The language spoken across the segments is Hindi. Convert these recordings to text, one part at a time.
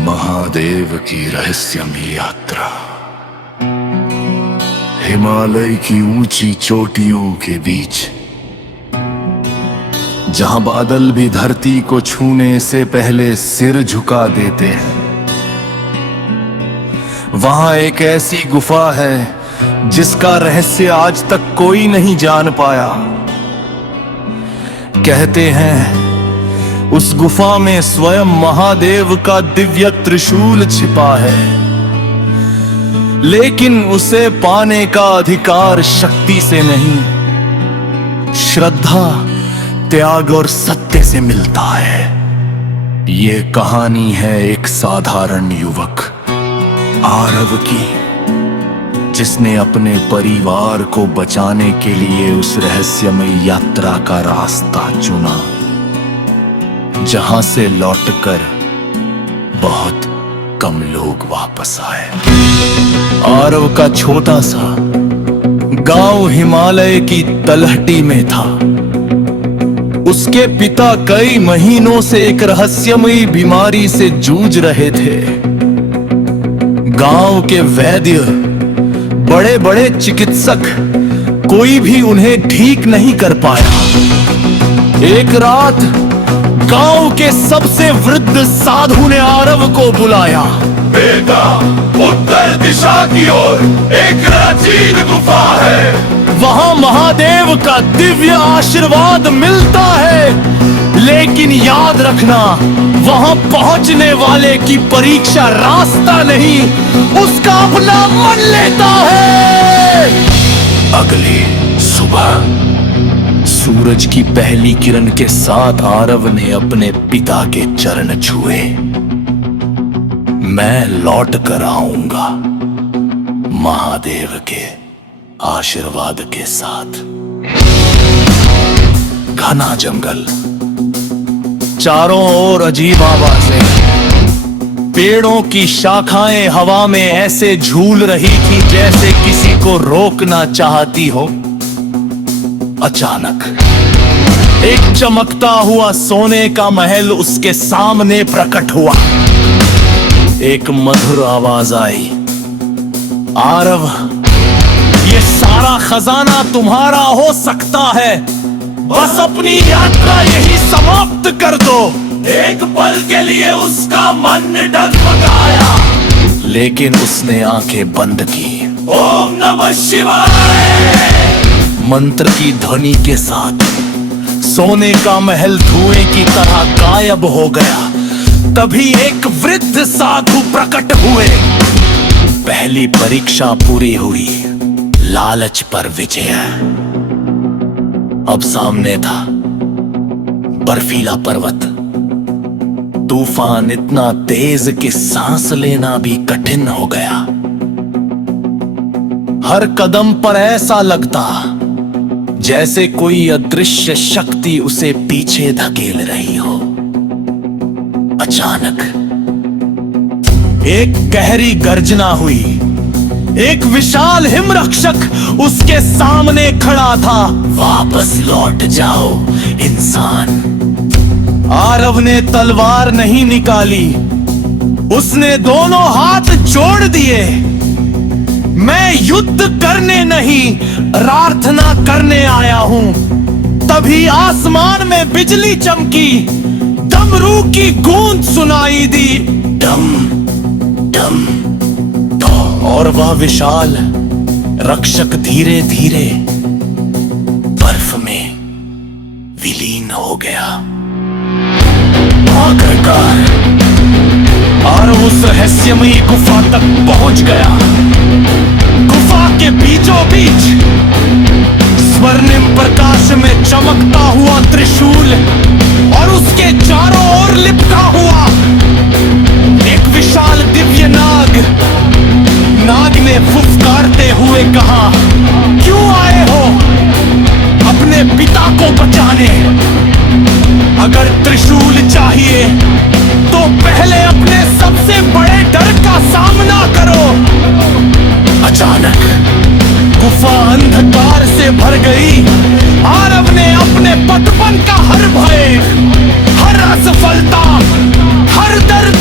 महादेव की रहस्यमयी यात्रा। हिमालय की ऊंची चोटियों के बीच, जहां बादल भी धरती को छूने से पहले सिर झुका देते हैं, वहां एक ऐसी गुफा है जिसका रहस्य आज तक कोई नहीं जान पाया। कहते हैं उस गुफा में स्वयं महादेव का दिव्य त्रिशूल छिपा है, लेकिन उसे पाने का अधिकार शक्ति से नहीं, श्रद्धा, त्याग और सत्य से मिलता है। ये कहानी है एक साधारण युवक आरव की, जिसने अपने परिवार को बचाने के लिए उस रहस्यमयी यात्रा का रास्ता चुना, जहां से लौटकर बहुत कम लोग वापस आए। आरव का छोटा सा गांव हिमालय की तलहटी में था। उसके पिता कई महीनों से एक रहस्यमयी बीमारी से जूझ रहे थे। गांव के वैद्य, बड़े बड़े चिकित्सक, कोई भी उन्हें ठीक नहीं कर पाया। एक रात गांव के सबसे वृद्ध साधु ने आरव को बुलाया। बेटा, उत्तर दिशा की ओर एक प्राचीन गुफा है। वहां महादेव का दिव्य आशीर्वाद मिलता है, लेकिन याद रखना, वहां पहुंचने वाले की परीक्षा रास्ता नहीं, उसका अपना मन लेता है। अगली सुबह सूरज की पहली किरण के साथ आरव ने अपने पिता के चरण छुए। मैं लौट कर आऊंगा महादेव के आशीर्वाद के साथ। घना जंगल, चारों ओर अजीब आवाजें, पेड़ों की शाखाएं हवा में ऐसे झूल रही थी जैसे किसी को रोकना चाहती हो। अचानक एक चमकता हुआ सोने का महल उसके सामने प्रकट हुआ। एक मधुर आवाज आई, आरव, ये सारा खजाना तुम्हारा हो सकता है, बस अपनी यात्रा यही समाप्त कर दो। एक पल के लिए उसका मन डगमगाया, लेकिन उसने आंखें बंद की। ओम नमः शिवाय मंत्र की ध्वनि के साथ सोने का महल धुएं की तरह गायब हो गया। तभी एक वृद्ध साधु प्रकट हुए। पहली परीक्षा पूरी हुई, लालच पर विजय। अब सामने था बर्फीला पर्वत, तूफान इतना तेज कि सांस लेना भी कठिन हो गया। हर कदम पर ऐसा लगता जैसे कोई अदृश्य शक्ति उसे पीछे धकेल रही हो। अचानक एक गहरी गर्जना हुई। एक विशाल हिमरक्षक उसके सामने खड़ा था। वापस लौट जाओ इंसान। आरव ने तलवार नहीं निकाली, उसने दोनों हाथ जोड़ दिए। मैं युद्ध करने नहीं, प्रार्थना करने आया हूं। तभी आसमान में बिजली चमकी, डमरू की गूंज सुनाई दी, डम डम। और वह विशाल रक्षक धीरे धीरे बर्फ में विलीन हो गया। आखिरकार आरव उस रहस्यमयी गुफा तक पहुंच गया। गुफा के बीचों बीच स्वर्णिम प्रकाश में चमकता हुआ त्रिशूल और उसके चारों ओर लिपटा हुआ एक विशाल दिव्य नाग। नाग ने फुफकारते हुए कहा, क्यों आए हो अपने पिता को बचाने? अगर त्रिशूल चाहिए तो पहले अपने सबसे बड़े डर का सामना करो। अचानक गुफा अंधकार से भर गई। आरव ने अपने बचपन का हर भय, हर असफलता, हर दर्द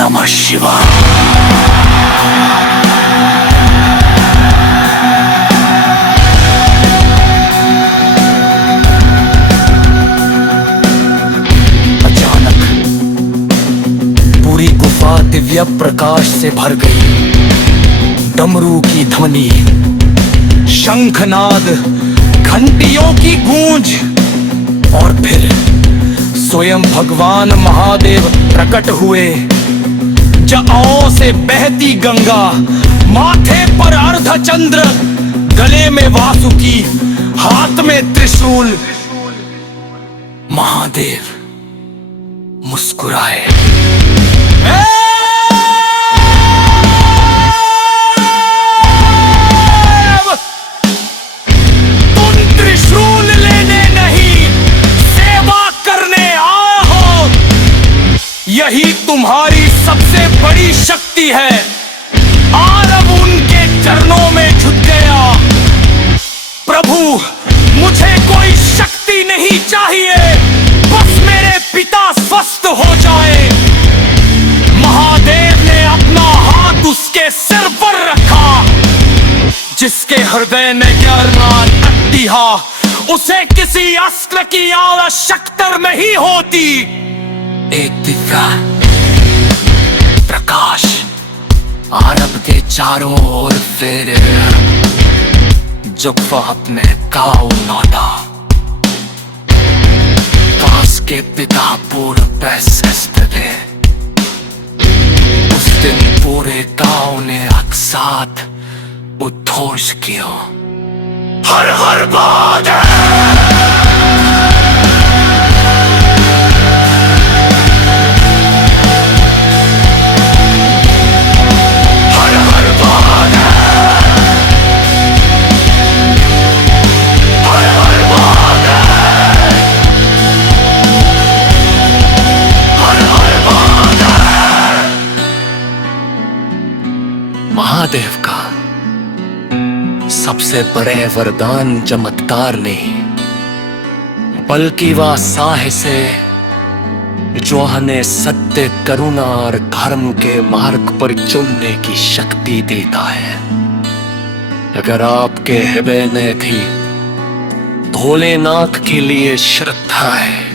नमः शिवाय। अचानक पूरी गुफा दिव्य प्रकाश से भर गई। डमरू की ध्वनि, शंखनाद, घंटियों की गूंज और फिर स्वयं भगवान महादेव प्रकट हुए। जआओं से बहती गंगा, माथे पर अर्धचंद्र, गले में वासुकी, हाथ में त्रिशूल। महादेव मुस्कुराए। तुम त्रिशूल लेने नहीं, सेवा करने आए हो। यही तुम्हारी सबसे बड़ी शक्ति है। आरब उनके चरणों में झुक गया। प्रभु, मुझे कोई शक्ति नहीं चाहिए, बस मेरे पिता स्वस्थ हो जाए। महादेव ने अपना हाथ उसके सिर पर रखा। जिसके हृदय में ज्ञान अट्टिहा, उसे किसी अस्त्र की आवश्यकता नहीं होती। एक दिव्य प्रकाश अरब के चारों ओर फैले। जुक्फा अपने काऊ नौता, पास के पिता पूर्ण पैसे थे। उस दिन पूरे गांव ने एक साथ उद्घोष किया, हर हर महादेव। महादेव का सबसे बड़े वरदान चमत्कार नहीं, बल्कि वह साहस है जो हमें सत्य, करुणा और धर्म के मार्ग पर चलने की शक्ति देता है। अगर आपके हृदय में भी भोलेनाथ के लिए श्रद्धा है,